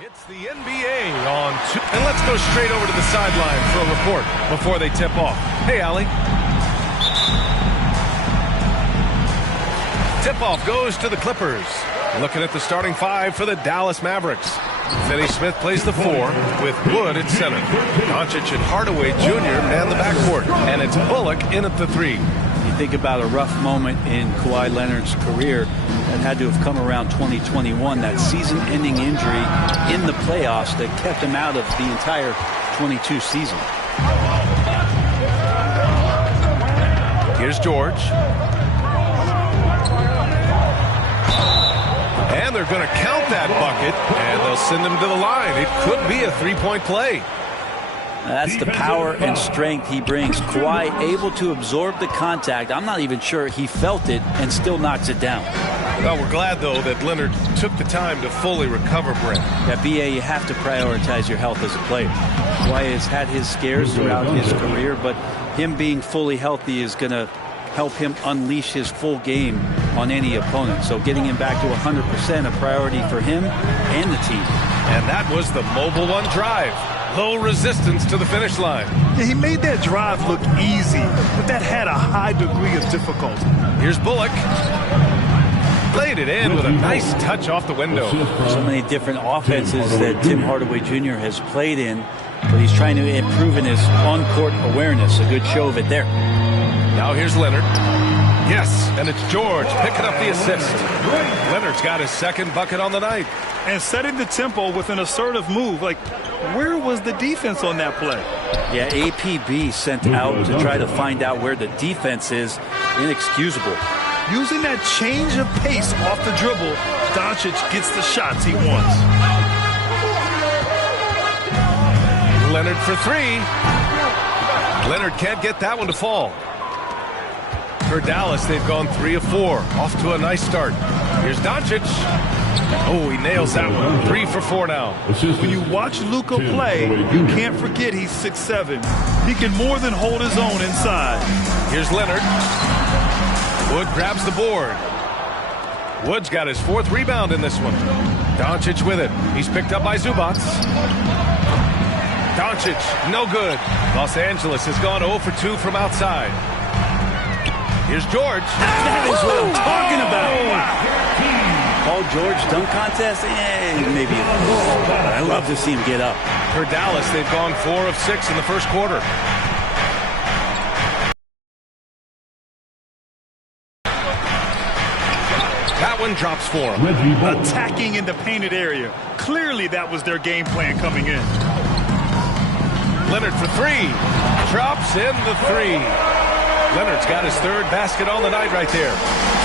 It's the NBA on two. And let's go straight over to the sideline for a report before they tip off. Hey, Allie. Tip-off goes to the Clippers. Looking at the starting five for the Dallas Mavericks. Finney Smith plays the 4 with Wood at center. Doncic and Hardaway Jr. man the backcourt. And it's Bullock in at the 3. You think about a rough moment in Kawhi Leonard's career that had to have come around 2021, that season-ending injury in the playoffs that kept him out of the entire 22 season. Here's George. And they're going to count that bucket, and they'll send him to the line. It could be a three-point play. That's the power and strength he brings. Kawhi able to absorb the contact. I'm not even sure he felt it and still knocks it down. Well, we're glad, though, that Leonard took the time to fully recover, Brent. Yeah, B.A., you have to prioritize your health as a player. Kawhi has had his scares throughout his career, but him being fully healthy is going to help him unleash his full game on any opponent. So getting him back to 100% a priority for him and the team. And that was the Mobile One drive. Low resistance to the finish line. Yeah, he made that drive look easy, but that had a high degree of difficulty. Here's Bullock. Played it in with a nice touch off the window. So many different offenses that Tim Hardaway Jr. has played in, but he's trying to improve in his on-court awareness. A good show of it there. Now here's Leonard. Yes, and it's George picking up the assist. Leonard's got his second bucket on the night. And setting the tempo with an assertive move. Like, where was the defense on that play? Yeah, APB sent out to try to find out where the defense is. Inexcusable. Using that change of pace off the dribble, Doncic gets the shots he wants. Leonard for 3. Leonard can't get that one to fall. For Dallas, they've gone 3 of 4. Off to a nice start. Here's Doncic. Oh, he nails that one. 3 for 4 now. When you watch Luka play, you can't forget he's 6'7". He can more than hold his own inside. Here's Leonard. Wood grabs the board. Wood's got his 4th rebound in this one. Doncic with it. He's picked up by Zubac. Doncic, no good. Los Angeles has gone 0 for 2 from outside. Here's George. That is what I'm talking about. Paul George dunk contest? Maybe. But I love to see him get up. For Dallas, they've gone 4 of 6 in the first quarter. That one drops for him. Attacking in the painted area. Clearly that was their game plan coming in. Leonard for 3. Drops in the 3. Leonard's got his 3rd basket on the night right there.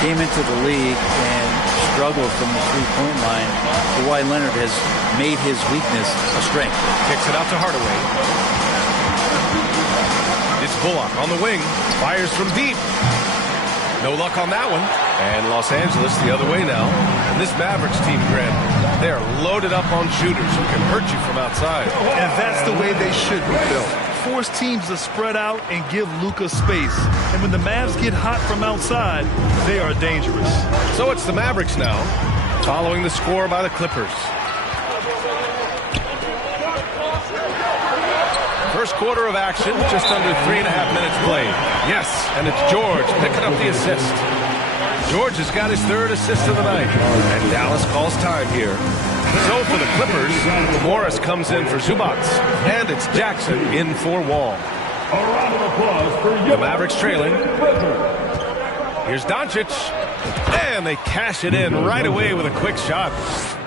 Came into the league and struggled from the three-point line. Kawhi Leonard has made his weakness a strength. Kicks it out to Hardaway. It's Bullock on the wing. Fires from deep. No luck on that one. And Los Angeles the other way now. And this Mavericks team, Grant, they are loaded up on shooters who can hurt you from outside. And that's the way they should be built. Force teams to spread out and give Luka space. And when the Mavs get hot from outside, they are dangerous. So it's the Mavericks now, following the score by the Clippers. First quarter of action, just under 3.5 minutes played. Yes, and it's George picking up the assist. George has got his 3rd assist of the night. And Dallas calls time here. So for the Clippers, Morris comes in for Zubac. And it's Jackson in for Wall. The Mavericks trailing. Here's Doncic. And they cash it in right away with a quick shot.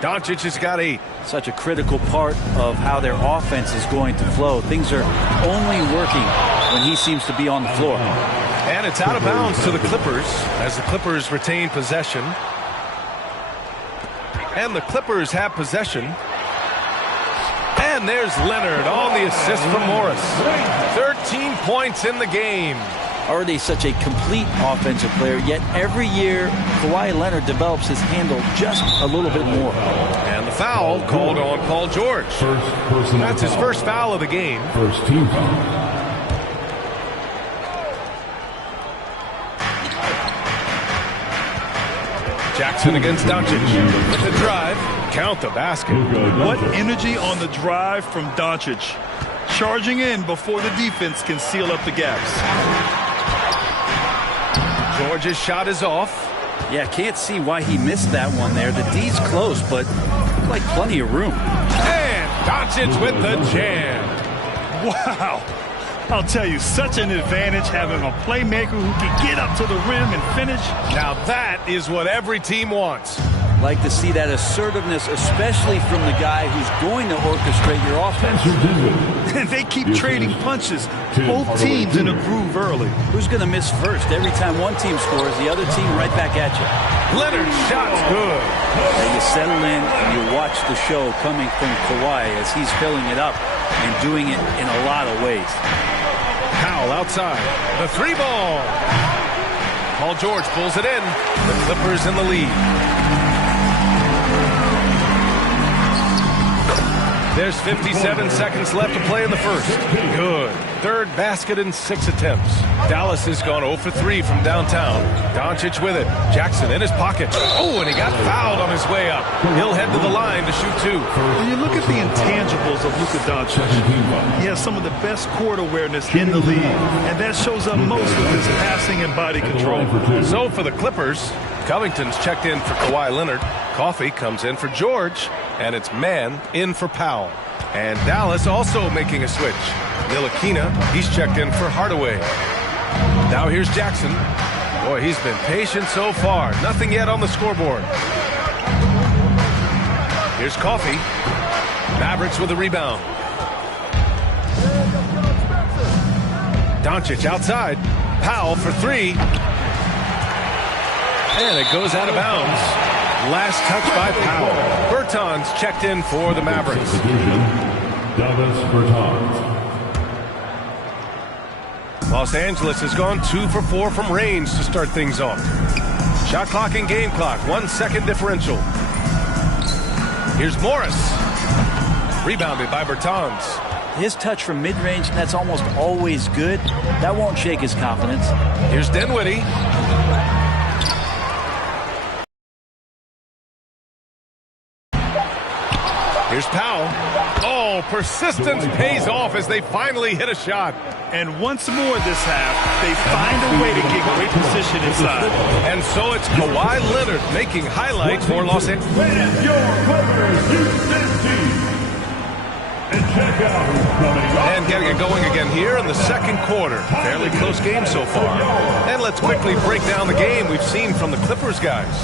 Doncic has got 8. Such a critical part of how their offense is going to flow. Things are only working when he seems to be on the floor. And it's out of bounds to the Clippers as the Clippers retain possession. And the Clippers have possession. And there's Leonard on the assist from Morris. 13 points in the game. already such a complete offensive player, yet every year Kawhi Leonard develops his handle just a little bit more. And the foul called on Paul George. That's his first foul of the game. First team foul. Jackson against Doncic with the drive. Count the basket. What energy on the drive from Doncic. Charging in before the defense can seal up the gaps. George's shot is off. Yeah, can't see why he missed that one there. The D's close, but like plenty of room. And Doncic with the jam. Wow. I'll tell you, such an advantage having a playmaker who can get up to the rim and finish. Now that is what every team wants. Like to see that assertiveness, especially from the guy who's going to orchestrate your offense. And they keep trading punches. Both teams in a groove early. Who's going to miss first? Every time one team scores, the other team right back at you. Leonard's shot's good. Now you settle in and you watch the show coming from Kawhi as he's filling it up and doing it in a lot of ways. Powell outside. The three ball. Paul George pulls it in. The Clippers in the lead. There's 57 seconds left to play in the first. Good. Third basket in 6 attempts. Dallas has gone 0 for 3 from downtown. Doncic with it. Jackson in his pocket. Oh, and he got fouled on his way up. He'll head to the line to shoot 2. When you look at the intangibles of Luka Doncic, he has some of the best court awareness in the league, and that shows up most with his passing and body control. So for the Clippers, Covington's checked in for Kawhi Leonard. Coffey comes in for George, and it's Mann in for Powell. And Dallas also making a switch. Ntilikina, he's checked in for Hardaway. Now here's Jackson. Boy, he's been patient so far. Nothing yet on the scoreboard. Here's Coffey. Mavericks with a rebound. Doncic outside. Powell for 3. And it goes out of bounds. Last touch by Powell. Bertans checked in for the Mavericks. Davis Bertans. Los Angeles has gone 2 for 4 from range to start things off. Shot clock and game clock, 1 second differential. Here's Morris. Rebounded by Bertans. His touch from mid-range, that's almost always good. That won't shake his confidence. Here's Dinwiddie. Here's Powell. Oh, persistence pays off as they finally hit a shot. And once more this half, they find a way to get great position inside. And so it's Kawhi Leonard making highlights for Los Angeles. With your Clippers Houston team. And check out who's coming up. And getting it going again here in the second quarter. Fairly close game so far. And let's quickly break down the game we've seen from the Clippers guys.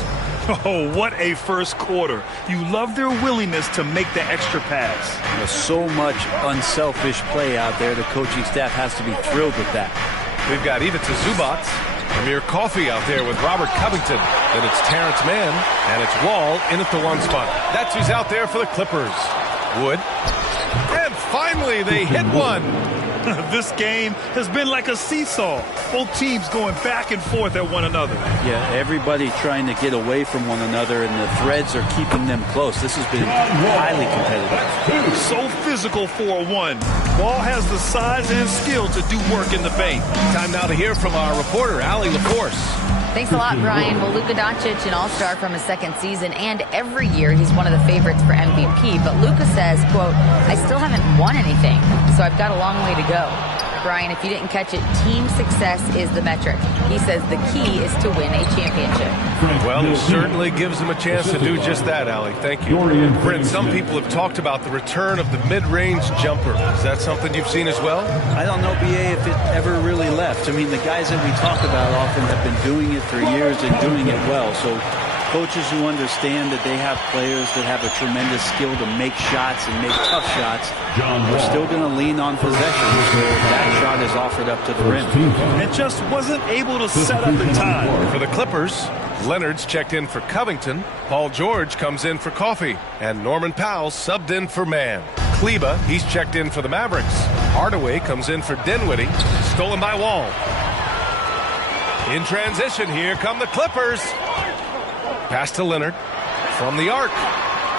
Oh, what a first quarter. You love their willingness to make the extra pass. There's so much unselfish play out there. The coaching staff has to be thrilled with that. We've got Ivica Zubac, Amir Coffey out there with Robert Covington. Then it's Terrence Mann, and it's Wall in at the 1 spot. That's who's out there for the Clippers. Wood. And finally, they hit one. This game has been like a seesaw. Both teams going back and forth at one another. Yeah, everybody trying to get away from one another, and the threads are keeping them close. This has been highly competitive. So physical for a 1. Wall has the size and skill to do work in the paint. Time now to hear from our reporter, Allie LaForce. Thanks a lot, Brian. Well, Luka Doncic, an all-star from his second season, and every year he's one of the favorites for MVP. But Luka says, quote, I still haven't won anything, so I've got a long way to go. Brian, if you didn't catch it, team success is the metric. He says the key is to win a championship. Well, it certainly gives him a chance to do just that, Allie. Thank you. Brent, some people have talked about the return of the mid-range jumper. Is that something you've seen as well? I don't know, BA, if it ever really left. I mean, the guys that we talk about often have been doing it for years and doing it well. So coaches who understand that they have players that have a tremendous skill to make shots and make tough shots are still going to lean on possession. So that shot is offered up to the rim. And just wasn't able to set up in time. For the Clippers, Leonard's checked in for Covington. Paul George comes in for Coffey. And Norman Powell subbed in for Mann. Kleba, he's checked in for the Mavericks. Hardaway comes in for Dinwiddie. Stolen by Wall. In transition, here come the Clippers. Pass to Leonard from the arc.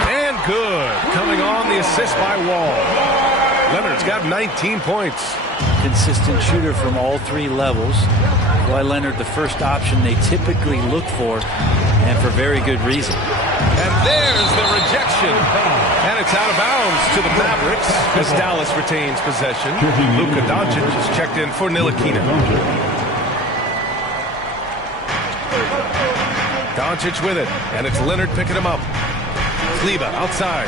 And good. Coming on the assist by Wall. Leonard's got 19 points. Consistent shooter from all three levels. Kawhi Leonard, the first option they typically look for, and for very good reason. And there's the rejection. And it's out of bounds to the Mavericks as Dallas retains possession. Luka Doncic is checked in for Ntilikina. Doncic with it, and it's Leonard picking him up. Kleber outside.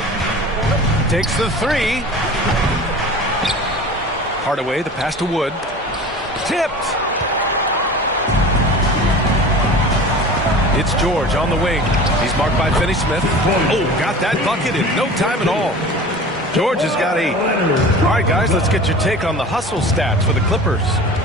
Takes the three. Hardaway, the pass to Wood. Tipped. It's George on the wing. He's marked by Finney-Smith. Oh, got that bucket in no time at all. George has got 8. All right, guys, let's get your take on the hustle stats for the Clippers.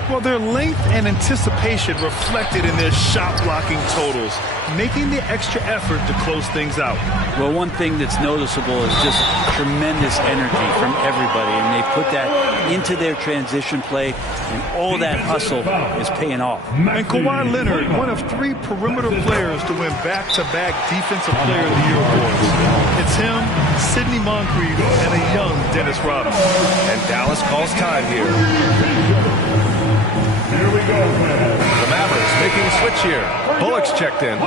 Well, their length and anticipation reflected in their shot blocking totals, making the extra effort to close things out. Well, one thing that's noticeable is just tremendous energy from everybody, and they put that into their transition play, and all that hustle is paying off. And Kawhi Leonard, one of 3 perimeter players to win back-to-back Defensive Player of the Year awards. It's him, Sidney Moncrief, and a young Dennis Rodman. And Dallas calls time here. Here we go, man. The Mavericks making a switch here. Bullock's checked in.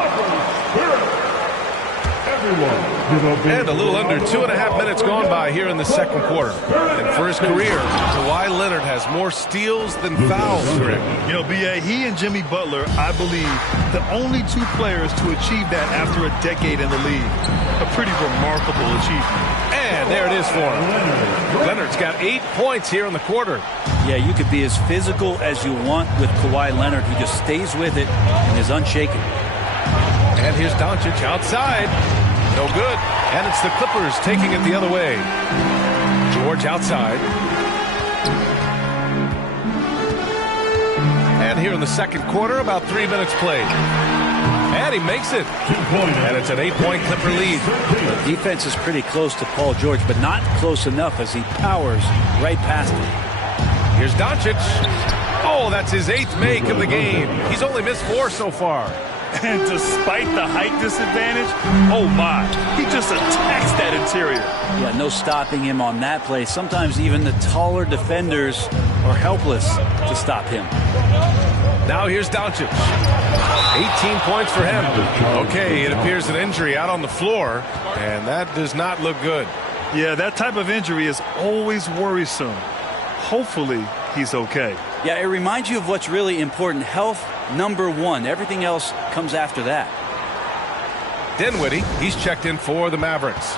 And a little under 2.5 minutes gone by here in the second quarter. And for his career, Kawhi Leonard has more steals than fouls for him. You know, B.A., he and Jimmy Butler, I believe, the only 2 players to achieve that after a decade in the league. A pretty remarkable achievement. And there it is for him. Leonard's got 8 points here in the quarter. Yeah, you could be as physical as you want with Kawhi Leonard. He just stays with it and is unshaken. And here's Doncic outside. No good. And it's the Clippers taking it the other way. George outside. And here in the second quarter, about 3 minutes played. And he makes it. And it's an 8-point Clipper lead. The defense is pretty close to Paul George, but not close enough as he powers right past him. Here's Doncic. Oh, that's his 8th make of the game. He's only missed 4 so far. And despite the height disadvantage, oh my, he just attacks that interior. Yeah, no stopping him on that play. Sometimes even the taller defenders are helpless to stop him. Now here's Doncic. 18 points for him. Okay, it appears an injury out on the floor, and that does not look good. Yeah, that type of injury is always worrisome. Hopefully, he's okay. Yeah, it reminds you of what's really important. Health, number 1. Everything else comes after that. Dinwiddie, he's checked in for the Mavericks.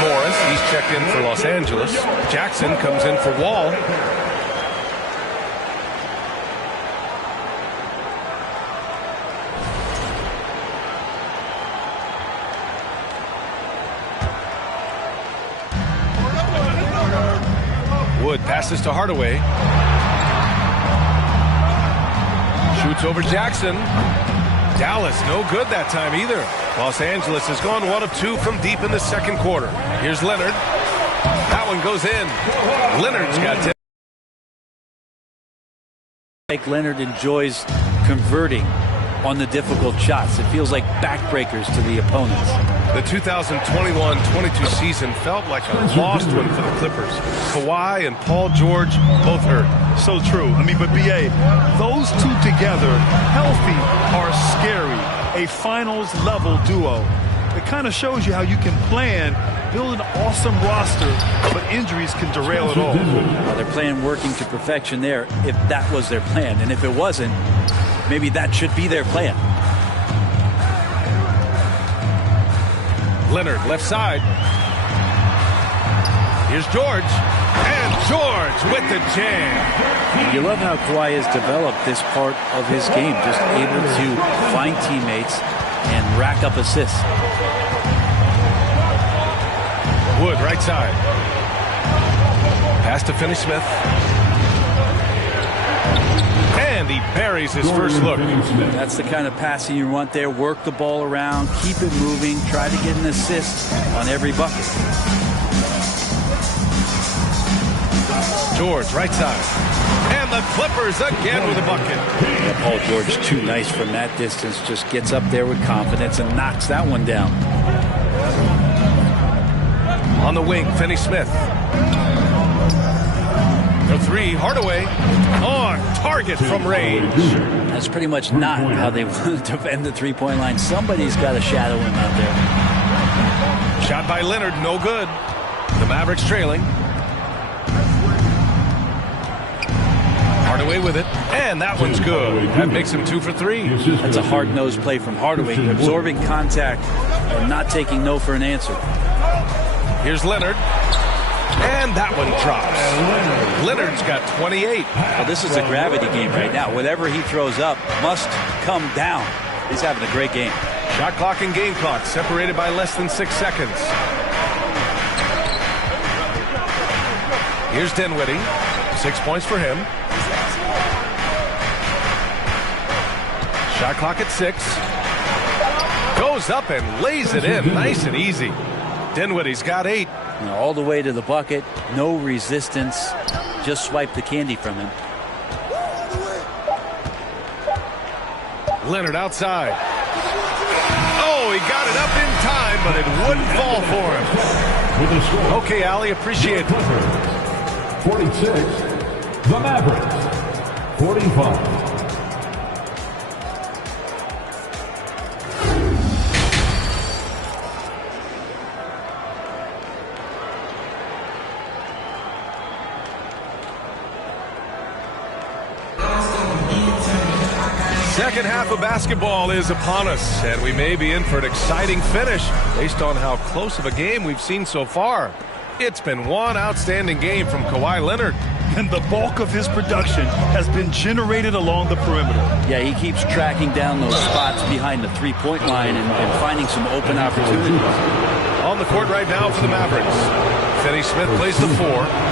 Morris, he's checked in for Los Angeles. Jackson comes in for Wall. Wood passes to Hardaway. Shoots over Jackson. Dallas, no good that time either. Los Angeles has gone 1 of 2 from deep in the second quarter. Here's Leonard. That one goes in. Leonard's got 10. Like Leonard enjoys converting on the difficult shots. It feels like backbreakers to the opponents. The 2021-22 season felt like a lost one for the Clippers. Kawhi and Paul George both hurt. So true. I mean, but B.A., those 2 together, healthy, are scary. A finals-level duo. It kind of shows you how you can plan, build an awesome roster, but injuries can derail it all. Well, they're playing working to perfection there, if that was their plan. And if it wasn't, maybe that should be their plan. Leonard, left side. Here's George. And George with the jam. You love how Kawhi has developed this part of his game, just able to find teammates and rack up assists. Wood, right side. Pass to Finney-Smith. And he buries his first look. That's the kind of passing you want there. Work the ball around, keep it moving, try to get an assist on every bucket. George, right side. And the Clippers again with a bucket. Yeah, Paul George, too nice from that distance. Just gets up there with confidence and knocks that one down. On the wing, Finney-Smith. For three, Hardaway. On target from range. That's pretty much not how they want to defend the three-point line. Somebody's got to shadow him out there. Shot by Leonard, no good. The Mavericks trailing. Hardaway with it, and that one's good. That makes him 2 for 3. That's a hard-nosed play from Hardaway, absorbing contact and not taking no for an answer. Here's Leonard, and that one drops. Leonard's got 28. Well, this is a gravity game right now. Whatever he throws up must come down. He's having a great game. Shot clock and game clock separated by less than 6 seconds. Here's Dinwiddie. 6 points for him. Shot clock at 6. Goes up and lays it in. Nice and easy. Dinwiddie's got 8. All the way to the bucket. No resistance. Just swipe the candy from him. Leonard outside. Oh, he got it up in time, but it wouldn't fall for him. Okay, Ali, appreciate it. 46, the Mavericks. 45. Second half of basketball is upon us, and we may be in for an exciting finish based on how close of a game we've seen so far. It's been one outstanding game from Kawhi Leonard. And the bulk of his production has been generated along the perimeter. Yeah, he keeps tracking down those spots behind the three-point line and finding some open opportunities. On the court right now for the Mavericks. Finney-Smith plays the 4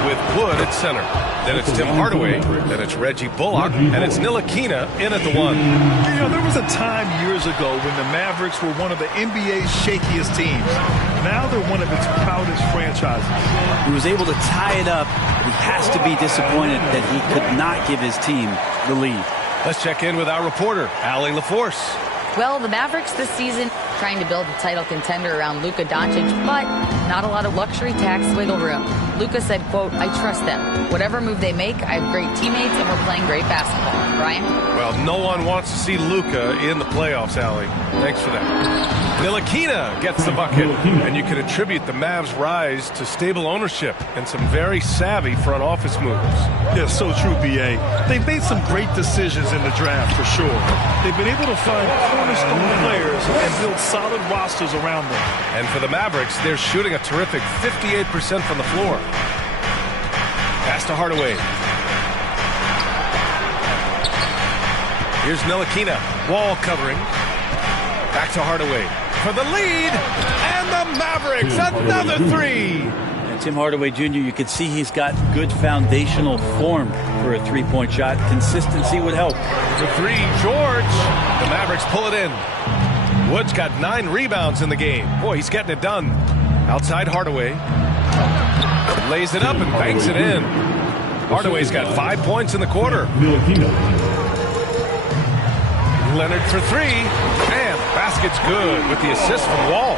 with Wood at center. Then it's Tim Hardaway. Then it's Reggie Bullock. And it's Ntilikina in at the 1. You know, there was a time years ago when the Mavericks were one of the NBA's shakiest teams. Now they're one of its proudest franchises. He was able to tie it up. He has to be disappointed that he could not give his team the lead. Let's check in with our reporter, Allie LaForce. Well, the Mavericks this season trying to build a title contender around Luka Doncic, but not a lot of luxury tax wiggle room. Luka said, quote, I trust them. Whatever move they make, I have great teammates and we're playing great basketball. Brian? Well, no one wants to see Luka in the playoffs, Allie. Thanks for that. Ntilikina gets the bucket, and you can attribute the Mavs' rise to stable ownership and some very savvy front office moves. Yeah, so true, B.A. They've made some great decisions in the draft, for sure. They've been able to find cornerstone players and build solid rosters around them. And for the Mavericks, they're shooting a terrific 58% from the floor. Pass to Hardaway. Here's Ntilikina. Wall covering. Back to Hardaway for the lead. And the Mavericks, another 3. And Tim Hardaway Jr., you can see he's got good foundational form for a three-point shot. Consistency would help. For 3, George. The Mavericks pull it in. Wood's got 9 rebounds in the game. Boy, he's getting it done. Outside Hardaway. Lays it up and banks it in. Hardaway's got 5 points in the quarter. Leonard for 3. And basket's good with the assist from Wall.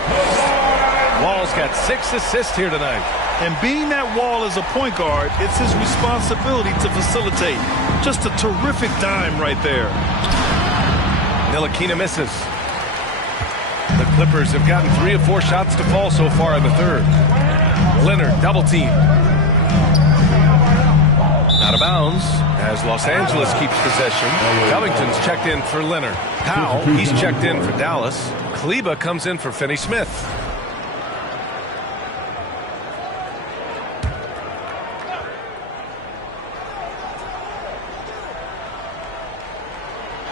Wall's got 6 assists here tonight. And being that Wall is a point guard, it's his responsibility to facilitate. Just a terrific dime right there. Ntilikina misses. The Clippers have gotten 3 of 4 shots to fall so far in the third. Leonard double team. Out of bounds as Los Angeles keeps possession. Covington's checked in for Leonard. Powell, he's checked in for Dallas. Kleba comes in for Finney-Smith.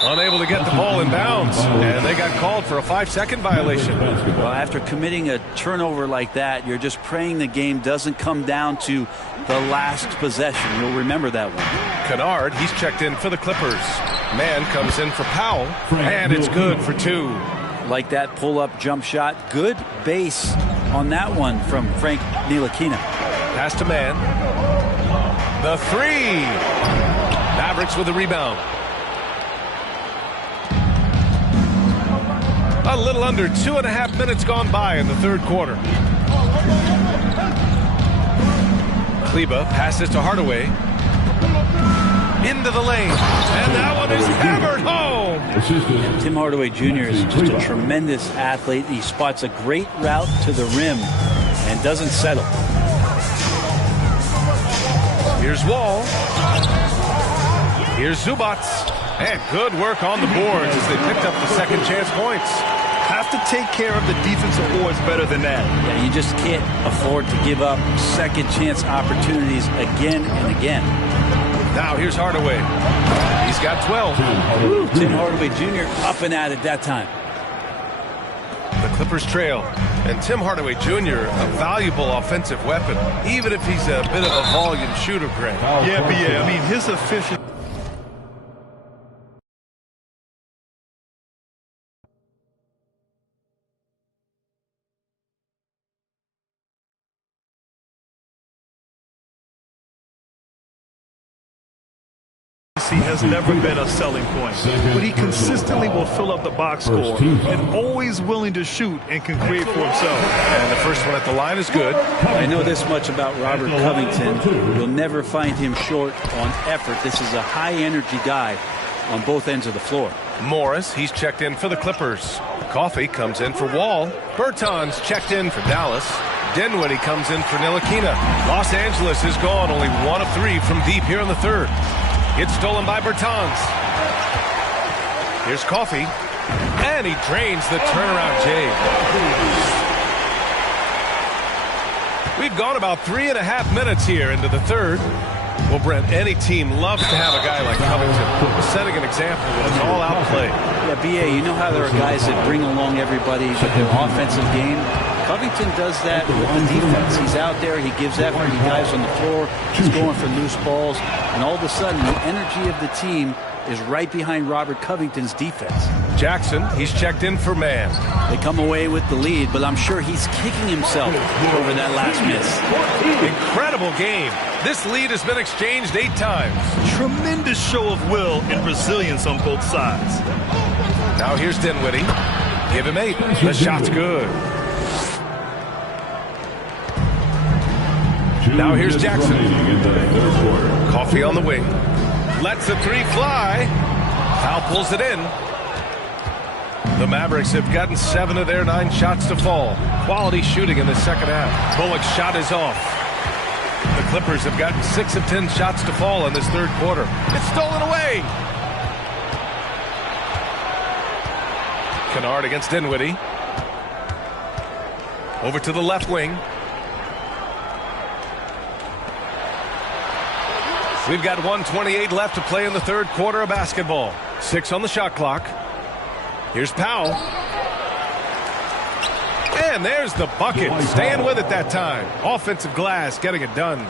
Unable to get the ball in bounds, and they got called for a 5-second violation. Well, after committing a turnover like that, you're just praying the game doesn't come down to the last possession. You'll remember that one. Kennard, he's checked in for the Clippers. Man comes in for Powell, and it's good for 2. Like that pull-up jump shot. Good base on that one from Frank Ntilikina. Pass to Man. The 3. Mavericks with the rebound. A little under 2.5 minutes gone by in the third quarter. Kleber passes to Hardaway. Into the lane. And that one is hammered home. Tim Hardaway Jr. is just a tremendous athlete. He spots a great route to the rim and doesn't settle. Here's Wall. Here's Zubac. And good work on the boards as they picked up the second chance points. Have to take care of the defensive boards better than that. Yeah, you just can't afford to give up second chance opportunities again and again. Now here's Hardaway. He's got 12. Tim Hardaway Jr. up and at it that time. The Clippers trail. And Tim Hardaway Jr., a valuable offensive weapon, even if he's a bit of a volume shooter, Greg. Yeah, but yeah, I mean, his efficiency. Has never been a selling point, but he consistently will fill up the box score and always willing to shoot and can create for himself. And the first one at the line is good. I know this much about Robert Covington. You'll never find him short on effort. This is a high-energy guy on both ends of the floor. Morris, he's checked in for the Clippers. Coffey comes in for Wall. Bertans checked in for Dallas. Dinwiddie comes in for Ntilikina. Los Angeles is gone, only 1 of 3 from deep here in the third. It's stolen by Bertans. Here's Coffey. And he drains the turnaround J. We've gone about 3.5 minutes here into the third. Well, Brent, any team loves to have a guy like Covington setting an example with his all-out play. Yeah, B.A., you know how there are guys that bring along everybody with their offensive game? Covington does that with the defense. He's out there, he gives effort, he dives on the floor, he's going for loose balls, and all of a sudden the energy of the team is right behind Robert Covington's defense. Jackson, he's checked in for Mann. They come away with the lead, but I'm sure he's kicking himself over that last miss. Incredible game. This lead has been exchanged 8 times. Tremendous show of will and resilience on both sides. Now here's Dinwiddie. Give him 8. The shot's good. Now here's Jackson. Coffey on the wing. Lets the 3 fly. Foul pulls it in. The Mavericks have gotten 7 of their 9 shots to fall. Quality shooting in the second half. Bullock's shot is off. The Clippers have gotten 6 of 10 shots to fall in this third quarter. It's stolen away. Kennard against Dinwiddie. Over to the left wing. We've got 1:28 left to play in the third quarter of basketball. 6 on the shot clock. Here's Powell. And there's the bucket. Staying with it that time. Offensive glass getting it done.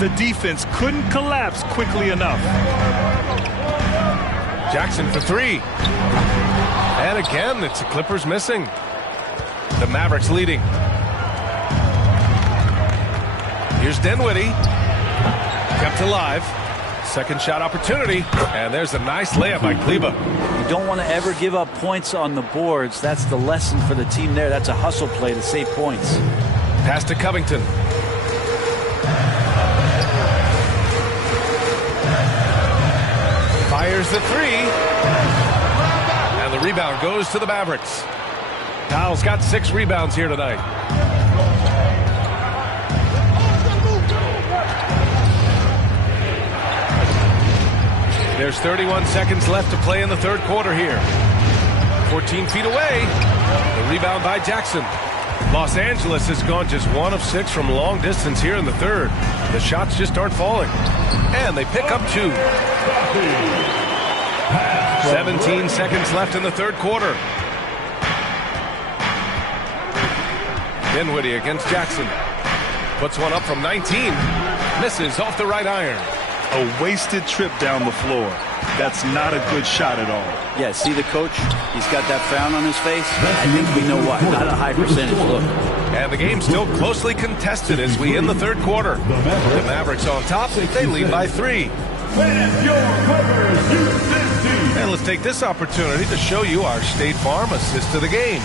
The defense couldn't collapse quickly enough. Jackson for 3. And again, it's the Clippers missing. The Mavericks leading. Here's Dinwiddie. Kept alive. Second shot opportunity. And there's a nice layup by Kleber. You don't want to ever give up points on the boards. That's the lesson for the team there. That's a hustle play to save points. Pass to Covington. Fires the 3. And the rebound goes to the Mavericks. Powell's got 6 rebounds here tonight. There's 31 seconds left to play in the third quarter here. 14 feet away. The rebound by Jackson. Los Angeles has gone just 1 of 6 from long distance here in the third. The shots just aren't falling. And they pick up 2. 17 seconds left in the third quarter. Dinwiddie against Jackson. Puts one up from 19. Misses off the right iron. A wasted trip down the floor. That's not a good shot at all. Yeah, see the coach? He's got that frown on his face. I think we know why. Not a high percentage look. And the game's still closely contested as we end the third quarter. The Mavericks on top. They lead by 3. And your Clippers, Houston. And let's take this opportunity to show you our State Farm assist of the game.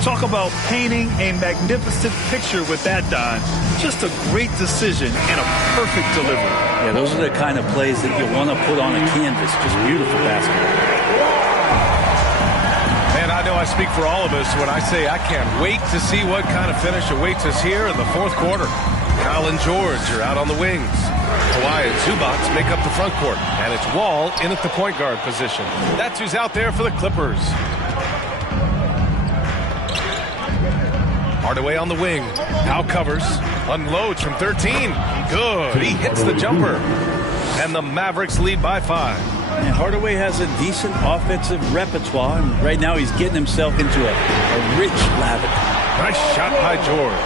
Talk about painting a magnificent picture with that, Don. Just a great decision and a perfect delivery. Yeah, those are the kind of plays that you want to put on a canvas. Just beautiful basketball. And I know I speak for all of us when I say I can't wait to see what kind of finish awaits us here in the fourth quarter. Kyle and George are out on the wings. Kawhi and Zubac make up the front court. And it's Wall in at the point guard position. That's who's out there for the Clippers. Hardaway on the wing. Now covers. Unloads from 13. Good. He hits the jumper. And the Mavericks lead by 5. And Hardaway has a decent offensive repertoire, and right now he's getting himself into a rich lather. Nice shot by George.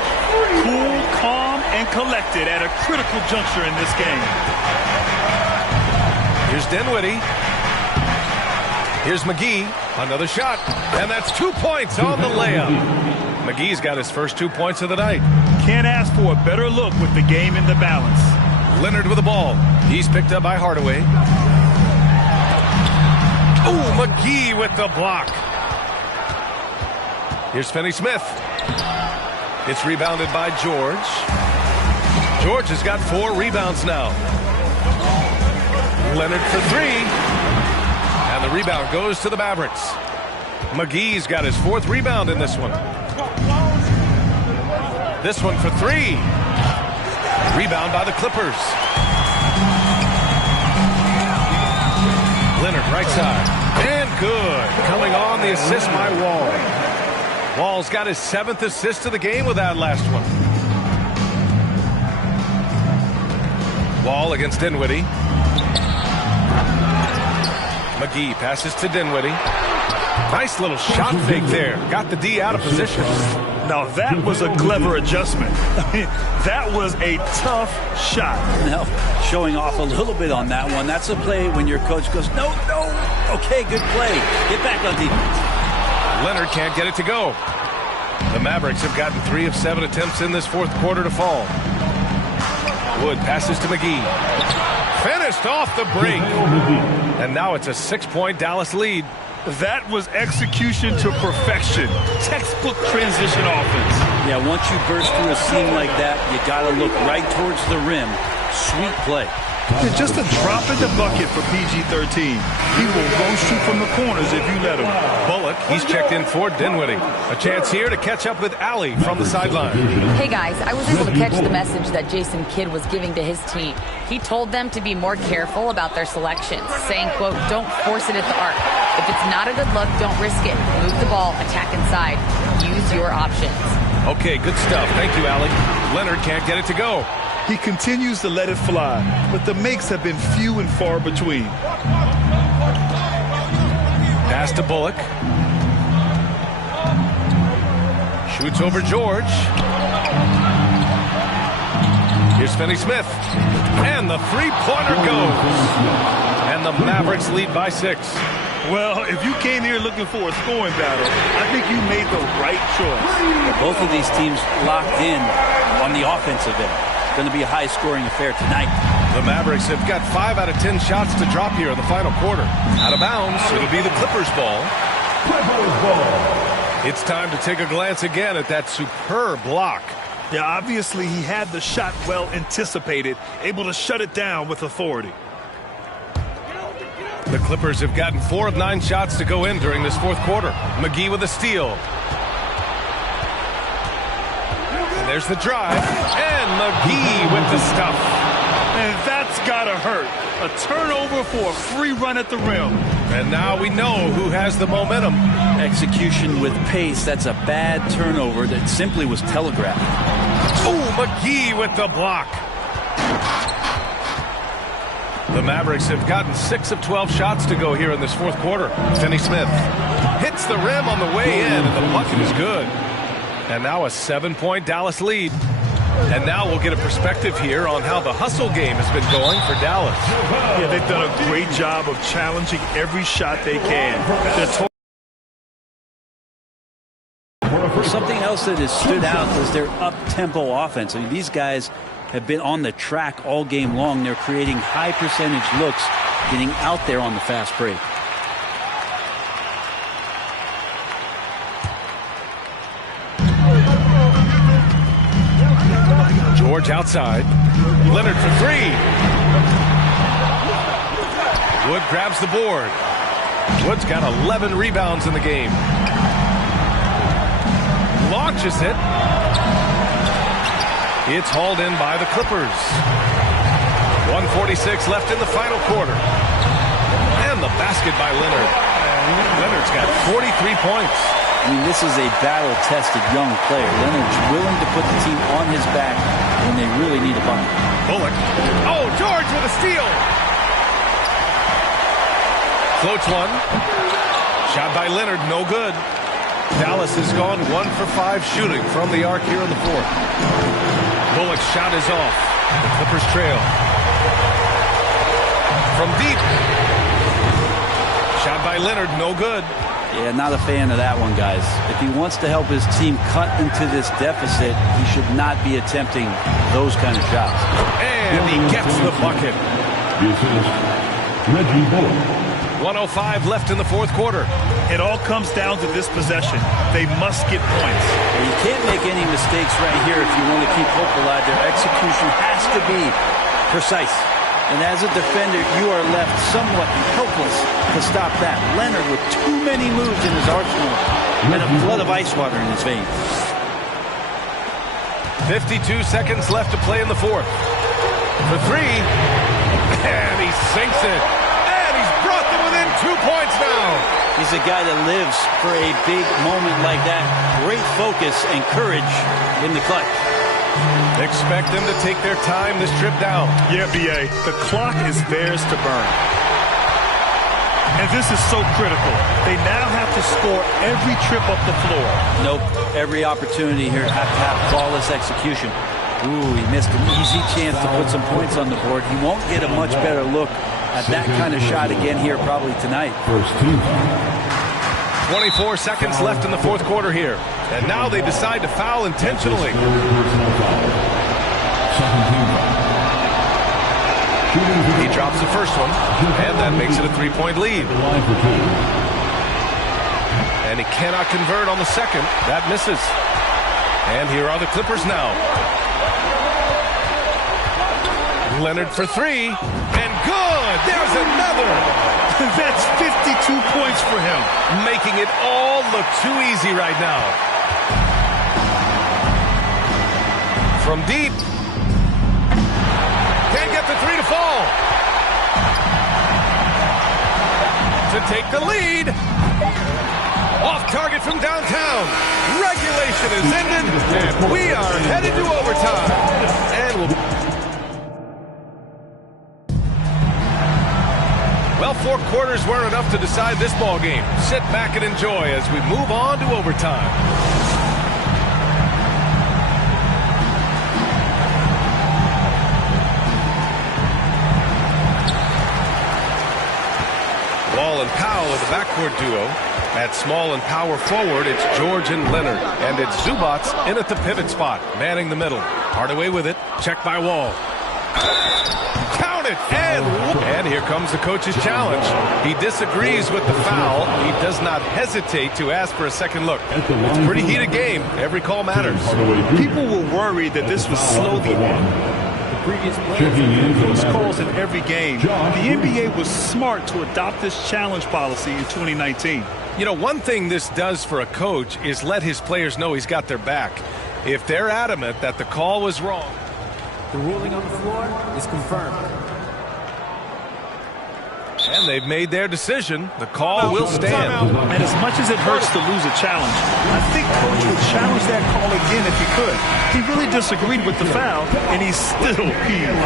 Cool, calm, and collected at a critical juncture in this game. Here's Dinwiddie. Here's McGee. Another shot. And that's 2 points on the layup. McGee's got his first 2 points of the night. Can't ask for a better look with the game in the balance. Leonard with the ball. He's picked up by Hardaway. Oh, McGee with the block. Here's Finney-Smith. It's rebounded by George. George has got 4 rebounds now. Leonard for 3. And the rebound goes to the Mavericks. McGee's got his 4th rebound in this one. This one for 3. Rebound by the Clippers. Leonard right side. And good. Coming on the assist by Wall. Wall's got his 7th assist of the game with that last one. Wall against Dinwiddie. McGee passes to Dinwiddie. Nice little shot fake there. Got the D out of position. Now that was a clever adjustment. That was a tough shot. Now, showing off a little bit on that one. That's a play when your coach goes, no. Okay, good play. Get back on defense. Leonard can't get it to go. The Mavericks have gotten 3 of 7 attempts in this fourth quarter to fall. Wood passes to McGee. Finished off the break. And now it's a 6-point Dallas lead. That was execution to perfection. Textbook transition offense. Yeah, once you burst through a seam like that, you got to look right towards the rim. Sweet play. Just a drop in the bucket for PG-13. He will roast you from the corners if you let him. Bullock, he's checked in for Dinwiddie. A chance here to catch up with Allie from the sideline. Hey guys, I was able to catch the message that Jason Kidd was giving to his team. He told them to be more careful about their selections, saying, quote, don't force it at the arc. If it's not a good look, don't risk it. Move the ball, attack inside. Use your options. Okay, good stuff. Thank you, Allie. Leonard can't get it to go. He continues to let it fly, but the makes have been few and far between. Pass to Bullock. Shoots over George. Here's Finney-Smith. And the three-pointer goes. And the Mavericks lead by 6. Well, if you came here looking for a scoring battle, I think you made the right choice. Both of these teams locked in on the offensive end. Going to be a high-scoring affair tonight. The Mavericks have got 5 out of 10 shots to drop here in the final quarter. Out of bounds, it'll be the Clippers ball. Clippers ball. It's time to take a glance again at that superb block. Yeah, obviously he had the shot well anticipated, able to shut it down with authority. The Clippers have gotten 4 of 9 shots to go in during this fourth quarter. McGee with a steal. And there's the drive. And McGee with the stuff. And that's gotta hurt. A turnover for a free run at the rim. And now we know who has the momentum. Execution with pace. That's a bad turnover that simply was telegraphed. Oh, McGee with the block. The Mavericks have gotten 6 of 12 shots to go here in this fourth quarter. Finney-Smith hits the rim on the way in, and the bucket is good. And now a 7-point Dallas lead. And now we'll get a perspective here on how the hustle game has been going for Dallas. Yeah, they've done a great job of challenging every shot they can. Something else that has stood out is their up-tempo offense. I mean, these guys have been on the track all game long. They're creating high percentage looks, getting out there on the fast break. George outside. Leonard for three. Wood grabs the board. Wood's got 11 rebounds in the game. Launches it. It's hauled in by the Clippers. 1:46 left in the final quarter. And the basket by Leonard. Leonard's got 43 points. I mean, this is a battle-tested young player. Leonard's willing to put the team on his back when they really need a bucket. Bullock. Oh, George with a steal. Floats one. Shot by Leonard, no good. Dallas has gone 1 for 5 shooting from the arc here in the fourth. Bullock's shot is off. The Clippers trail. From deep. Shot by Leonard, no good. Yeah, not a fan of that one, guys. If he wants to help his team cut into this deficit, he should not be attempting those kind of shots. And he gets the bucket. The assist, Reggie Bullock. 1:05 left in the fourth quarter. It all comes down to this possession. They must get points. You can't make any mistakes right here if you want to keep hope alive. Their execution has to be precise. And as a defender, you are left somewhat helpless to stop that. Leonard with too many moves in his arsenal and a flood of ice water in his veins. 52 seconds left to play in the fourth. For three. And he sinks it. And he's brought them within 2 points now. He's a guy that lives for a big moment like that. Great focus and courage in the clutch. Expect them to take their time this trip down. Yeah, B.A., the clock is theirs to burn. And this is so critical. They now have to score every trip up the floor. Nope. Every opportunity here have to have flawless execution. Ooh, he missed an easy chance to put some points on the board. He won't get a much better look at that kind of shot again here probably tonight. First team. 24 seconds left in the fourth quarter here. And now they decide to foul intentionally. He drops the first one, and that makes it a 3-point lead. And he cannot convert on the second. That misses. And here are the Clippers now. Leonard for three, and good! There's another! That's 52 points for him. Making it all look too easy right now. From deep. Can't get the three to fall. To take the lead. Off target from downtown. Regulation is ended, and we are headed to overtime. And we'll... Well, 4 quarters weren't enough to decide this ball game. Sit back and enjoy as we move on to overtime. Wall and Powell are the backcourt duo. At small and power forward, it's George and Leonard. And it's Zubac in at the pivot spot, manning the middle. Hardaway with it. Checked by Wall. Count it! And here comes the coach's challenge. He disagrees with the foul. He does not hesitate to ask for a second look. It's a pretty heated game. Every call matters. People were worried that this would slow the previous close calls in every game. The NBA was smart to adopt this challenge policy in 2019. You know, one thing this does for a coach is let his players know he's got their back. If they're adamant that the call was wrong. The ruling on the floor is confirmed. And they've made their decision. The call will stand. And as much as it hurts to lose a challenge, I think Coach would challenge that call again if he could. He really disagreed with the foul, and he's still peeved.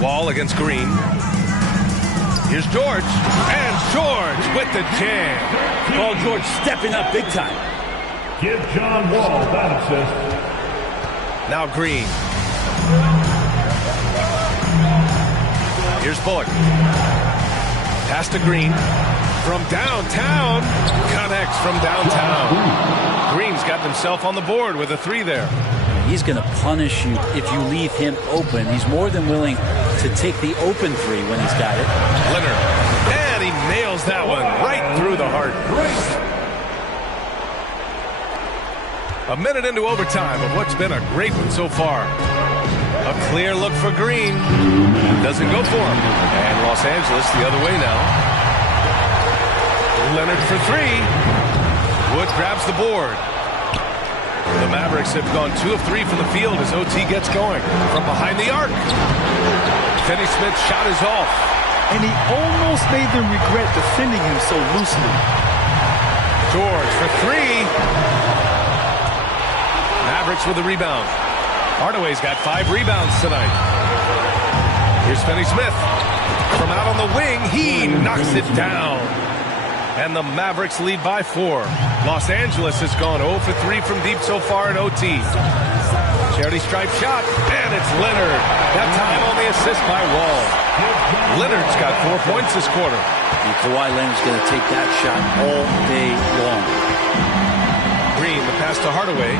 Wall against Green. Here's George. And George with the jam. Paul George stepping up big time. Give John Wall that assist. Now Green. Here's Bullock. Pass to Green. from downtown. Connects from downtown. Green's got himself on the board with a 3 there. He's going to punish you if you leave him open. He's more than willing to take the open 3 when he's got it. Leonard. And he nails that one right through the heart. A minute into overtime of what's been a great one so far. A clear look for Green. Doesn't go for him. And Los Angeles the other way now. Leonard for 3. Wood grabs the board. The Mavericks have gone 2 of 3 from the field as OT gets going. From behind the arc. Finney Smith's shot is off. And he almost made them regret defending him so loosely. George for 3. Mavericks with the rebound. Hardaway's got 5 rebounds tonight. Here's Finney Smith. From out on the wing, he knocks it down. And the Mavericks lead by 4. Los Angeles has gone 0 for 3 from deep so far in OT. Charity stripe shot, and it's Leonard. That time on the assist by Wall. Leonard's got 4 points this quarter. And Kawhi Leonard's going to take that shot all day long. Green, the pass to Hardaway.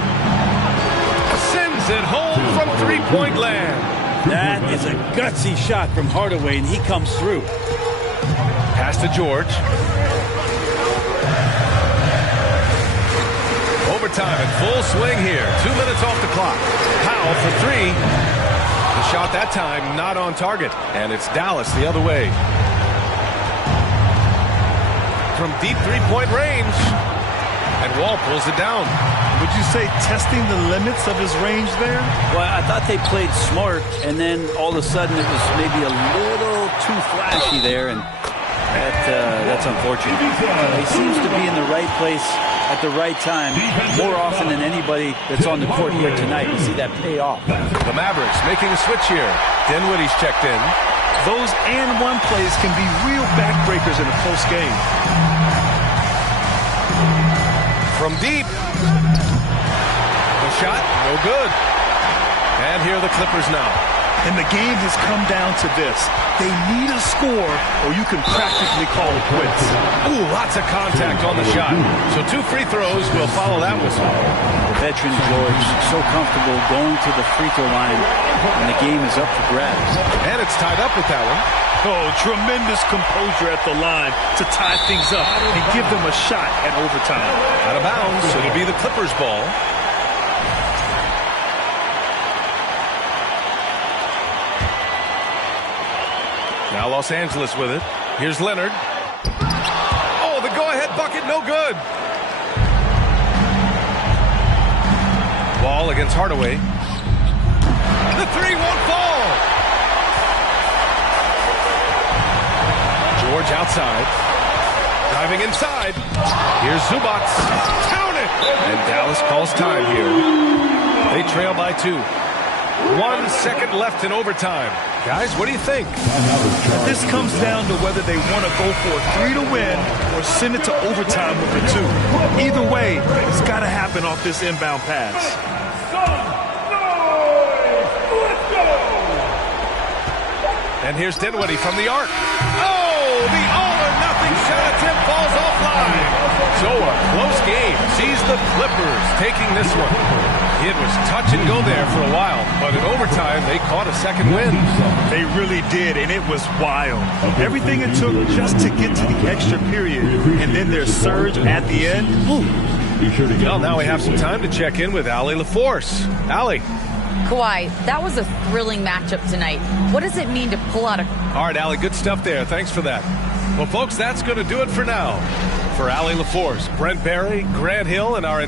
Sends it home from 3-point land. That is a gutsy shot from Hardaway, and he comes through. Pass to George. Overtime in full swing here. 2 minutes off the clock. Powell for 3. The shot that time not on target. And it's Dallas the other way. From deep 3-point range. And Wall pulls it down. Would you say testing the limits of his range there? Well, I thought they played smart, and then all of a sudden it was maybe a little too flashy there, and that's unfortunate. He seems to be in the right place at the right time more often than anybody that's on the court here tonight. You see that pay off. The Mavericks making a switch here. Dinwiddie's checked in. Those and one plays can be real backbreakers in a close game. From deep. The shot, no good. And here are the Clippers now. And the game has come down to this. They need a score or you can practically call it quits. Ooh, lots of contact on the shot. So 2 free throws will follow that whistle. The veteran George, so comfortable going to the free throw line when the game is up for grabs. And it's tied up with that one. Oh, tremendous composure at the line to tie things up and give them a shot at overtime. Out of bounds, so it'll be the Clippers' ball. Now Los Angeles with it. Here's Leonard. Oh, the go-ahead bucket, no good. Ball against Hardaway. The 3 won't fall. George outside. Driving inside. Here's Zubac. Count it! And Dallas calls time here. They trail by 2. 1 second left in overtime. Guys, what do you think? This comes down to whether they want to go for a 3 to win or send it to overtime with a 2. Either way, it's got to happen off this inbound pass. And here's Dinwiddie from the arc. Oh, the all-or-nothing shot attempt falls offline. So a close game sees the Clippers taking this one. It was touch and go there for a while, but in overtime, they caught a second win. They really did, and it was wild. Everything it took just to get to the extra period, and then their surge at the end. Well, now we have some time to check in with Allie LaForce. Allie. Kawhi, that was a thrilling matchup tonight. What does it mean to pull out a... All right, Allie, good stuff there. Thanks for that. Well, folks, that's going to do it for now. For Allie LaForce, Brent Barry, Grant Hill, and our...